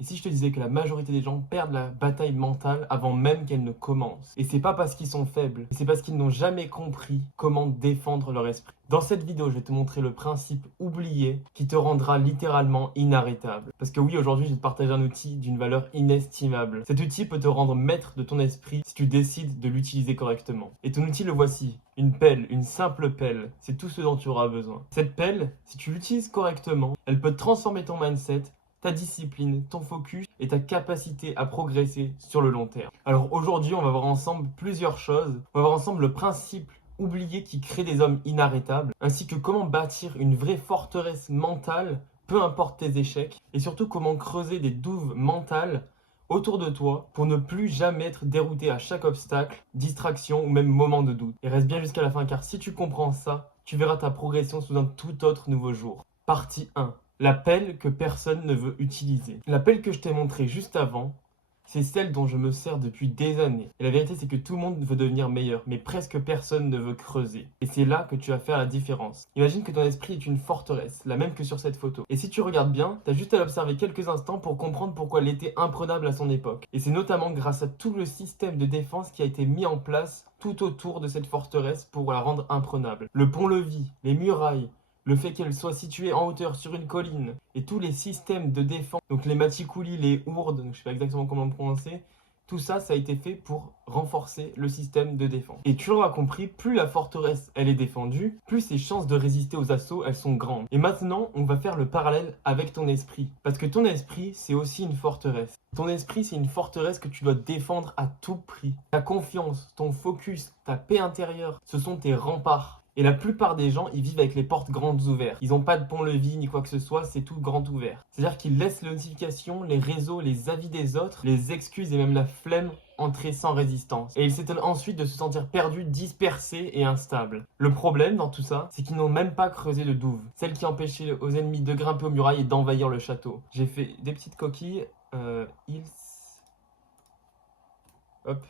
Et si je te disais que la majorité des gens perdent la bataille mentale avant même qu'elle ne commence? Et c'est pas parce qu'ils sont faibles, c'est parce qu'ils n'ont jamais compris comment défendre leur esprit. Dans cette vidéo, je vais te montrer le principe oublié qui te rendra littéralement inarrêtable. Parce que oui, aujourd'hui, je vais te partager un outil d'une valeur inestimable. Cet outil peut te rendre maître de ton esprit si tu décides de l'utiliser correctement. Et ton outil, le voici. Une pelle, une simple pelle. C'est tout ce dont tu auras besoin. Cette pelle, si tu l'utilises correctement, elle peut transformer ton mindset, ta discipline, ton focus et ta capacité à progresser sur le long terme. Alors aujourd'hui, on va voir ensemble plusieurs choses. On va voir ensemble le principe oublié qui crée des hommes inarrêtables, ainsi que comment bâtir une vraie forteresse mentale, peu importe tes échecs, et surtout comment creuser des douves mentales autour de toi pour ne plus jamais être dérouté à chaque obstacle, distraction ou même moment de doute. Et reste bien jusqu'à la fin car si tu comprends ça, tu verras ta progression sous un tout autre nouveau jour. Partie 1. La pelle que personne ne veut utiliser. La pelle que je t'ai montrée juste avant, c'est celle dont je me sers depuis des années. Et la vérité, c'est que tout le monde veut devenir meilleur, mais presque personne ne veut creuser. Et c'est là que tu vas faire la différence. Imagine que ton esprit est une forteresse, la même que sur cette photo. Et si tu regardes bien, t'as juste à l'observer quelques instants pour comprendre pourquoi elle était imprenable à son époque. Et c'est notamment grâce à tout le système de défense qui a été mis en place tout autour de cette forteresse pour la rendre imprenable. Le pont-levis, les murailles, le fait qu'elle soit située en hauteur sur une colline et tous les systèmes de défense, donc les maticoulis, les ourdes, donc je ne sais pas exactement comment le prononcer, tout ça, ça a été fait pour renforcer le système de défense. Et tu l'auras compris, plus la forteresse elle est défendue, plus ses chances de résister aux assauts elles sont grandes. Et maintenant, on va faire le parallèle avec ton esprit. Parce que ton esprit, c'est aussi une forteresse. Ton esprit, c'est une forteresse que tu dois défendre à tout prix. Ta confiance, ton focus, ta paix intérieure, ce sont tes remparts. Et la plupart des gens, ils vivent avec les portes grandes ouvertes. Ils n'ont pas de pont-levis ni quoi que ce soit, c'est tout grand ouvert. C'est-à-dire qu'ils laissent les notifications, les réseaux, les avis des autres, les excuses et même la flemme entrer sans résistance. Et ils s'étonnent ensuite de se sentir perdus, dispersés et instables. Le problème dans tout ça, c'est qu'ils n'ont même pas creusé de douve. Celle qui empêchait aux ennemis de grimper aux murailles et d'envahir le château. J'ai fait des petites coquilles. Hop. Hop.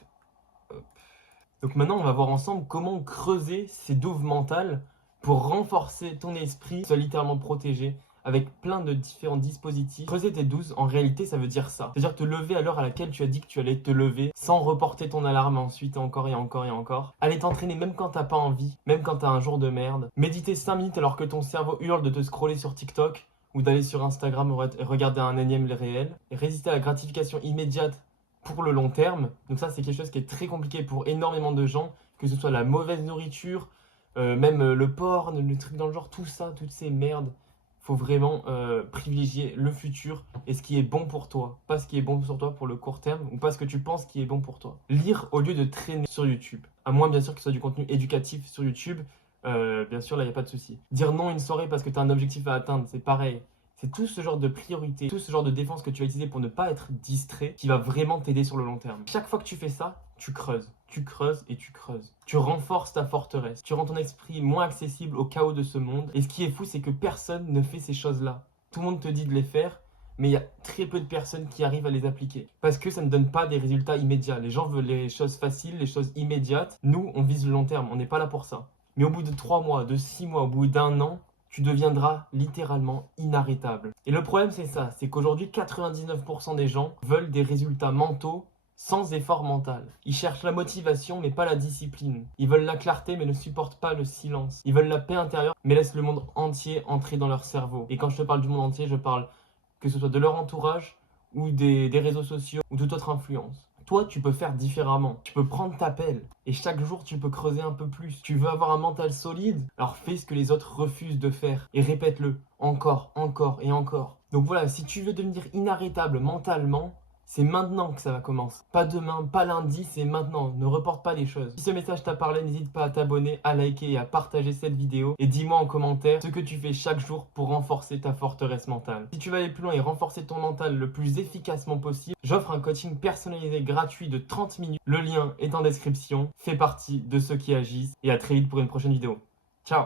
Donc maintenant, on va voir ensemble comment creuser ces douves mentales pour renforcer ton esprit, soit littéralement protégé avec plein de différents dispositifs. Creuser tes douves, en réalité, ça veut dire ça. C'est-à-dire te lever à l'heure à laquelle tu as dit que tu allais te lever, sans reporter ton alarme ensuite, encore et encore et encore. Aller t'entraîner même quand t'as pas envie, même quand t'as un jour de merde. Méditer 5 minutes alors que ton cerveau hurle de te scroller sur TikTok ou d'aller sur Instagram et regarder un énième réel. Et résister à la gratification immédiate pour le long terme. Donc ça, c'est quelque chose qui est très compliqué pour énormément de gens, que ce soit la mauvaise nourriture, même le porn, le truc dans le genre, tout ça, toutes ces merdes. Faut vraiment privilégier le futur et ce qui est bon pour toi. Pas ce qui est bon sur toi pour le court terme ou pas ce que tu penses qui est bon pour toi. Lire au lieu de traîner sur YouTube. À moins bien sûr que ce soit du contenu éducatif sur YouTube. Bien sûr, là, il n'y a pas de souci. Dire non à une soirée parce que tu as un objectif à atteindre, c'est pareil. C'est tout ce genre de priorité, tout ce genre de défense que tu vas utiliser pour ne pas être distrait qui va vraiment t'aider sur le long terme. Chaque fois que tu fais ça, tu creuses et tu creuses. Tu renforces ta forteresse, tu rends ton esprit moins accessible au chaos de ce monde. Et ce qui est fou, c'est que personne ne fait ces choses-là. Tout le monde te dit de les faire, mais il y a très peu de personnes qui arrivent à les appliquer. Parce que ça ne donne pas des résultats immédiats. Les gens veulent les choses faciles, les choses immédiates. Nous, on vise le long terme, on n'est pas là pour ça. Mais au bout de 3 mois, de 6 mois, au bout d'1 an, tu deviendras littéralement inarrêtable. Et le problème, c'est ça, c'est qu'aujourd'hui, 99% des gens veulent des résultats mentaux sans effort mental. Ils cherchent la motivation, mais pas la discipline. Ils veulent la clarté, mais ne supportent pas le silence. Ils veulent la paix intérieure, mais laissent le monde entier entrer dans leur cerveau. Et quand je te parle du monde entier, je parle que ce soit de leur entourage, ou des réseaux sociaux, ou toute autre influence. Toi, tu peux faire différemment. Tu peux prendre ta pelle et chaque jour, tu peux creuser un peu plus. Tu veux avoir un mental solide, alors fais ce que les autres refusent de faire et répète-le encore, encore et encore. Donc voilà, si tu veux devenir inarrêtable mentalement, c'est maintenant que ça va commencer. Pas demain, pas lundi, c'est maintenant. Ne reporte pas les choses. Si ce message t'a parlé, n'hésite pas à t'abonner, à liker et à partager cette vidéo. Et dis-moi en commentaire ce que tu fais chaque jour pour renforcer ta forteresse mentale. Si tu veux aller plus loin et renforcer ton mental le plus efficacement possible, j'offre un coaching personnalisé gratuit de 30 minutes. Le lien est en description. Fais partie de ceux qui agissent. Et à très vite pour une prochaine vidéo. Ciao!